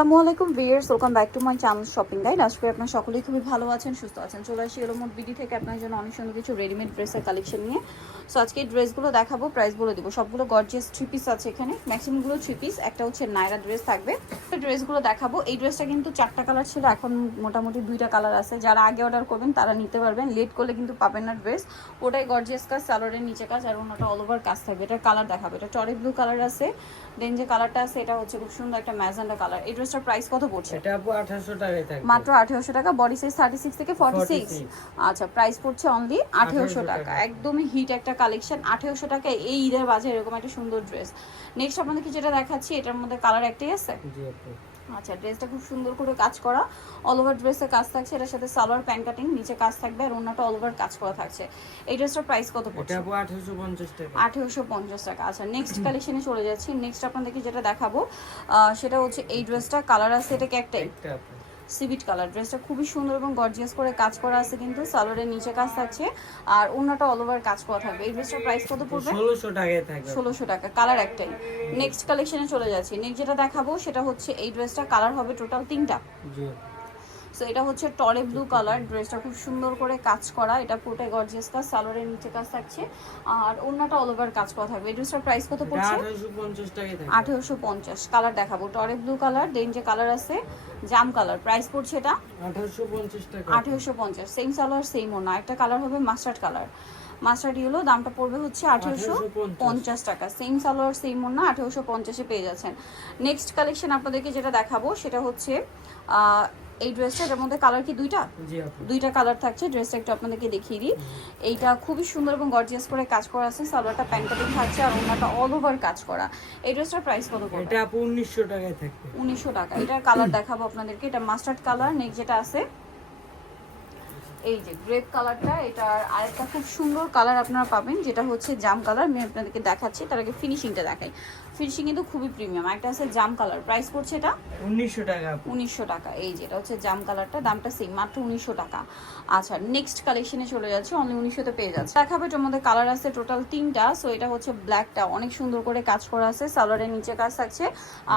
আসসালামু আলাইকুম viewers welcome back to my channel shopping guide. আজকে আপনার সকলেই খুবই ভালো আছেন, সুস্থ আছেন। চলে আসি এলোমোট বিডি থেকে আপনার জন্য অনেক সুন্দর কিছু রেডিমেড ড্রেসের কালেকশন নিয়ে। সো আজকে এই ড্রেসগুলো দেখাবো প্রাইস বলে দিব। সবগুলো গর্জিয়াস থ্রি পিস আছে এখানে। ম্যাক্সিমামগুলো থ্রি পিস একটা হচ্ছে নায়রা ড্রেস থাকবে। ড্রেসগুলো দেখাবো। এই ড্রেসটা কিন্তু চারটা কালার ছিল, এখন মোটামুটি দুইটা কালার আছে। যারা আগে অর্ডার করবেন, তারা নিতে পারবেন। লেট করলে কিন্তু পাবেন না ড্রেস ওটাই গর্জিয়াস কাজ সালোয়ারের নিচে কাজ আর অন্যটা অল ওভার কাজ থাকবে। এটার কালার দেখাবে। এটা টরি ব্লু কালার আছে। দেন যে কালারটা আছে, এটা হচ্ছে খুব সুন্দর একটা ম্যাজেন্ডা কালার এই ড্রেসটার প্রাইস কত পড়ছে? এটা আপু 1800 টাকায় থাকবে। মাত্র আঠেরোশো টাকা বডি সাইজ থার্টি সিক্স থেকে ফর্টি সিক্স 46 আচ্ছা প্রাইস পড়ছে অনলি আঠেরোশো 1800 টাকা। একদমই হিট একটা কালেকশন আঠেরোশো টাকা এই ঈদের বাজারে এরকম একটা সুন্দর ড্রেস নেক্সট আপনাদেরকে যেটা দেখাচ্ছি এটার মধ্যে কালার একটাই আছে? জি আপু। আচ্ছা ড্রেসটা খুব সুন্দর করে কাজ করা। অল ওভার ড্রেসের কাজ থাকছে এটার সাথে সালোয়ার প্যান্ট কাটিং নিচে কাজ থাকবে আর অন্যটা অল ওভার কাজ করা থাকছে। এই ড্রেসটার প্রাইস কত পড়ছে? এটা 1850 টাকা। আঠেরোশো পঞ্চাশ টাকা। আচ্ছা নেক্সট কালেকশনে চলে যাচ্ছি। নেক্সট আপনাদেরকে যেটা দেখাবো সেটা হচ্ছে এই ড্রেসটা কালার আছে এটা কি একটাই সিভিট কালার। ড্রেসটা খুবই সুন্দর এবং গর্জিয়াস করে কাজ করা আছে কিন্তু সালোয়ারের নিচে কাজ থাকছে। আর অন্যটা অল ওভার কাজ করা থাকবে। এই ড্রেসটার প্রাইস কত পড়বে? 1600 টাকায় থাকবে। ষোলোশো টাকা। কালার একটাই। নেক্সট কালেকশনে চলে যাচ্ছি। নেক্সট যেটা দেখাবো সেটা হচ্ছে এই ড্রেসটা কালার হবে টোটাল তিনটা। জি। সো এটা হচ্ছে টরে ব্লু কালার ড্রেসটা খুব সুন্দর করে কাজ করা। এটা পুরোটাই গর্জিয়াস কাজ সালোয়ারের নিচে কাজ থাকছে। আর অন্যটা অল ওভার কাজ করা থাকবে। এই ড্রেসটার প্রাইস কত পড়ছে? 1850 টাকায় থাকবে। আঠেরোশো পঞ্চাশ। কালার দেখাবো। টরে ব্লু কালার দেন যে কালার আছে জাম কালার প্রাইস পড়ছে এটা? 1850 টাকা। আঠেরোশো পঞ্চাশ। সেম সালোয়ার সেম ওনা একটা কালার হবে মাস্টার্ড কালার মাস্টার্ড ইয়েলো দামটা পড়বে হচ্ছে আঠেরোশো পঞ্চাশ টাকা। সেম সালোয়ার সেম ওনা আঠেরোশো পঞ্চাশে পেয়ে যাচ্ছেন। নেক্সট কালেকশন আপনাদেরকে যেটা দেখাবো সেটা হচ্ছে আহ, এই ড্রেসটা এর মধ্যে কালার কি দুইটা? জি আপু। দুইটা কালার থাকছে ড্রেসটা একটু আপনাদেরকে দেখিয়ে দিই। এইটা খুবই সুন্দর এবং গর্জিয়াস করে কাজ করা আছে সালোয়ারটা প্যান্ট কাটিং থাকছে আর ওনাটা অল ওভার কাজ করা। এই ড্রেসটার প্রাইস কত পড়বে? এটা আপু 1900 টাকায় থাকবে। উনিশশো টাকা। এটার কালার দেখাবো আপনাদেরকে। এটা মাস্টার্ড কালার নেক্সট যেটা আছে এই যে গ্রেপ কালারটা এটার আরেকটা খুব সুন্দর কালার আপনারা পাবেন যেটা হচ্ছে জাম কালার আমি আপনাদেরকে দেখাচ্ছি তার আগে ফিনিশিংটা দেখাই। ফিনিশিং কিন্তু খুবই প্রিমিয়াম একটা আছে জাম কালার প্রাইস পড়ছে এটা 1900 টাকা। উনিশশো টাকা। এই যে এটা হচ্ছে জাম কালারটা দামটা সেম মাত্র উনিশশো টাকা। আচ্ছা নেক্সট কালেকশনে চলে যাচ্ছে অনলি উনিশশোতে পেয়ে যাচ্ছে। দেখাবে এটার মধ্যে কালার আছে টোটাল তিনটা সো এটা হচ্ছে ব্ল্যাকটা অনেক সুন্দর করে কাজ করা আছে সালোয়ারের নিচে কাজ থাকছে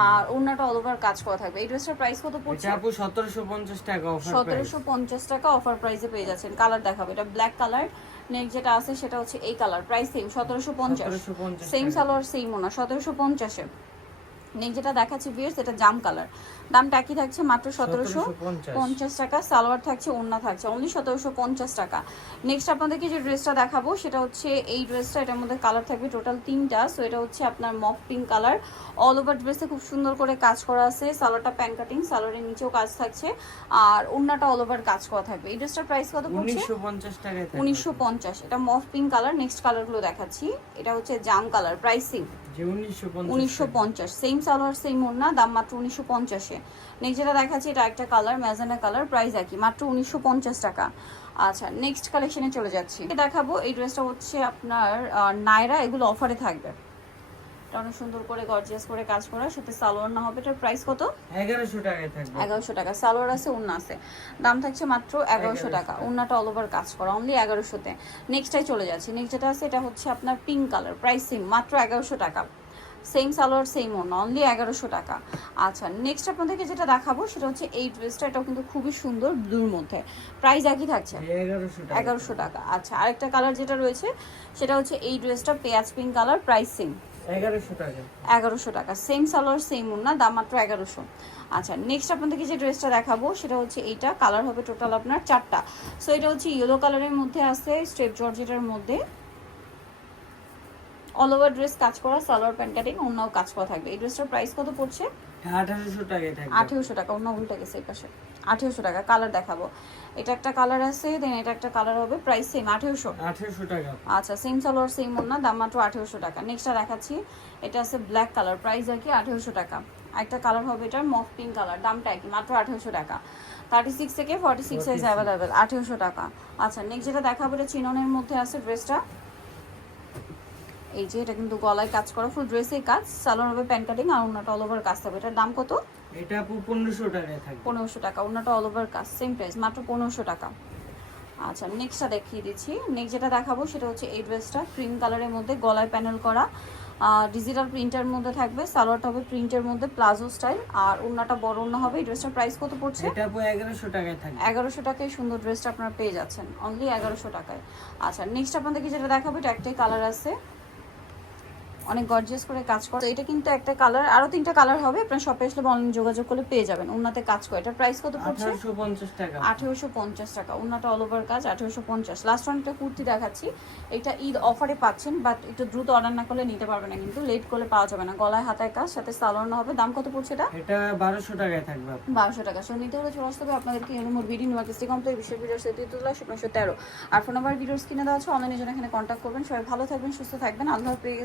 আর অন্যটা অল ওভার কাজ করা থাকবে। এই ড্রেসটার প্রাইস কত পড়ছে? আপু 1750 টাকা সতেরোশো পঞ্চাশ টাকা অফার প্রাইসে পেয়ে যাচ্ছেন কালার দেখাবো। এটা ব্ল্যাক কালার নেক্সট যেটা আছে সেটা হচ্ছে এই কালার প্রাইস সেম সতেরোশো পঞ্চাশ। সেম সালোয়ার সেম ওনা সতেরোশো পঞ্চাশে। নেক্সট যেটা দেখাচ্ছি বিয়ার্স এটা জাম কালার দামটা একই থাকছে মাত্র সতেরোশো 1750 পঞ্চাশ। টাকা সালোয়ার থাকছে ওন্না থাকছে অনলি সতেরোশো পঞ্চাশ টাকা। নেক্সট আপনাদেরকে যে ড্রেসটা দেখাবো সেটা হচ্ছে এই ড্রেসটা এটার মধ্যে কালার থাকবে টোটাল তিনটা। সো এটা হচ্ছে আপনার mauve pink colour all over ড্রেসে খুব সুন্দর করে কাজ করা আছে। সালোয়ারটা প্যান কাটিং সালোয়ারের নিচেও কাজ থাকছে। আর ওন্নাটা অল ওভার কাজ করা থাকবে। এই ড্রেসটার প্রাইস কত পড়ছে? 1950 টাকায় থাকবে। উনিশশো পঞ্চাশ। এটা মফ পিঙ্ক কালার নেক্সট কালারগুলো দেখাচ্ছি। এটা হচ্ছে জাম কালার প্রাইসিং জি 1950 উনিশশো পঞ্চাশ সেম সালোয়ার সেম ওড়না দাম মাত্র উনিশশো পঞ্চাশে। নেক্সট যেটা দেখাচ্ছি এটা একটা কালার ম্যাজেন্ডা কালার প্রাইস একই, মাত্র উনিশশো পঞ্চাশ টাকা। আচ্ছা নেক্সট কালেকশনে চলে যাচ্ছি। দেখাবো, এই ড্রেসটা হচ্ছে আপনার নায়রা এগুলো অফারে থাকবে। অনেক সুন্দর করে গর্জিয়াস করে কাজ করা সাথে সালোয়ার না হবে এটার প্রাইস কত? 1100 টাকায় থাকবে। এগারোশো টাকা। সালোয়ার আছে উন্না আছে। দাম থাকছে মাত্র এগারোশো টাকা। উন্নাটা অল ওভার কাজ করা অনলি এগারোশোতে। নেক্সটাই চলে যাচ্ছে। নেক্সট যেটা আছে এটা হচ্ছে আপনার পিঙ্ক কালার প্রাইসিং মাত্র এগারোশো টাকা। সেম সালোয়ার সেম ওনা অনলি এগারোশো টাকা। আচ্ছা নেক্সট আপনাদেরকে যেটা দেখাবো সেটা হচ্ছে এই ড্রেসটা এটাও কিন্তু খুবই সুন্দর ব্লুর মধ্যে। প্রাইস একই থাকছে? জি 1100 টাকা। এগারোশো টাকা। আচ্ছা আরেকটা কালার যেটা রয়েছে সেটা হচ্ছে এই ড্রেসটা পেঁয়াজ পিঙ্ক কালার প্রাইস সেম 1100 টাকা এগারোশো টাকা। সেম সালোয়ার সেম না দাম মাত্র এগারোশো। আচ্ছা নেক্সট আপনাদেরকে যে ড্রেসটা দেখাবো, সেটা হচ্ছে এইটা। কালার হবে টোটাল আপনার চারটা। সো এটা হচ্ছে ইয়েলো কালারের মধ্যে আছে স্ট্রেপ জর্জেটার মধ্যে। অল ওভার ড্রেস কাজ করা সালোয়ার প্যান্ট কাটিং অন্যও কাজ করা থাকবে। এই ড্রেসটার প্রাইস কত পড়ছে? 1800 টাকায় থাকবে। আঠেরোশো টাকা অন্য উল্টা গেছে এই পাশে। আঠেরোশো টাকা কালার দেখাবো। এটা একটা কালার আছে দেন এটা একটা কালার হবে প্রাইস সেম আঠেরোশো। 1800 টাকা। আচ্ছা সেম সালোয়ার সেম ওনা দাম মাত্র আঠেরোশো টাকা। নেক্সটটা দেখাচ্ছি এটা আছে ব্ল্যাক কালার প্রাইস আর কি আঠেরোশো টাকা। একটা কালার হবে এটার মফ পিঙ্ক কালার দামটা একই মাত্র আঠেরোশো টাকা। থার্টি সিক্স থেকে ফর্টি সিক্স সাইজ অ্যাভেলেবেল আঠেরোশো টাকা। আচ্ছা নেক্সট যেটা দেখাবো এটা চিননের মধ্যে আছে ড্রেসটা এই যে এটা কিন্তু গলায় কাজ করা ফুল ড্রেসে কাজ সালোয়ার হবে প্যান্ট কাটিং আর অন্যটা অল ওভার কাজ থাকবে। এটার দাম কত? এটা আপু 1500 টাকায় থাকবে। পনেরোশো টাকা অন্যটা অল ওভার কাজ সেম প্রাইস মাত্র পনেরোশো টাকা। আচ্ছা নেক্সটটা দেখিয়ে দিচ্ছি। নেক্সট যেটা দেখাবো সেটা হচ্ছে এই ড্রেসটা ক্রিম কালারের মধ্যে গলায় প্যানেল করা। ডিজিটাল প্রিন্টের মধ্যে থাকবে সালোয়ারটা হবে প্রিন্টের মধ্যে প্লাজো স্টাইল আর ওড়নাটা বড় ওড়না হবে এই ড্রেসটার প্রাইস কত পড়ছে? এটা আপু এগারোশো টাকায় থাকবে। এগারোশো টাকায় সুন্দর ড্রেসটা আপনারা পেয়ে যাচ্ছেন অনলি এগারোশো টাকায়। আচ্ছা নেক্সট আপনাদেরকে যেটা দেখাবো এটা একটাই কালার আছে। অনেক গর্জিয়াস করে কাজ করে। তো এটা কিন্তু একটা কালার আরও তিনটা কালার হবে। আপনার শপে আসলে অনলাইন যোগাযোগ করলে পেয়ে যাবেন। উন্নাতে কাজ করে। এটার প্রাইস কত পড়ছে? আঠারোশো পঞ্চাশ টাকা। আঠেরোশো পঞ্চাশ টাকা। উন্নাটা অল ওভার কাজ আঠেরোশো পঞ্চাশ। লাস্ট ওয়ান একটা কুর্তি দেখাচ্ছি। এটা ঈদ অফারে পাচ্ছেন বাট একটু দ্রুত অর্ডার না করলে নিতে পারবে না কিন্তু। লেট করলে পাওয়া যাবে না। গলায় হাতায় কাজ সাথে সালোয়ার হবে। দাম কত পড়ছে এটা? এটা বারোশো টাকায় থাকবে আপু বারোশো টাকা। সো নিতে হলে চলে আসতে হবে আপনাদেরকে এরমোর বিডি নিউমার্কেসটি কমপ্লিট বিশ্বের ভিডিও সেতুল্লাহ শুকনো তেরো। আর ফোন নাম্বার ভিডিওস কিনে দেওয়া আছে। অনলাইনে জন্য এখানে কন্ট্যাক্ট করবেন। সবাই ভালো থাকবেন সুস্থ থাকবেন। আল্লাহ পেয়ে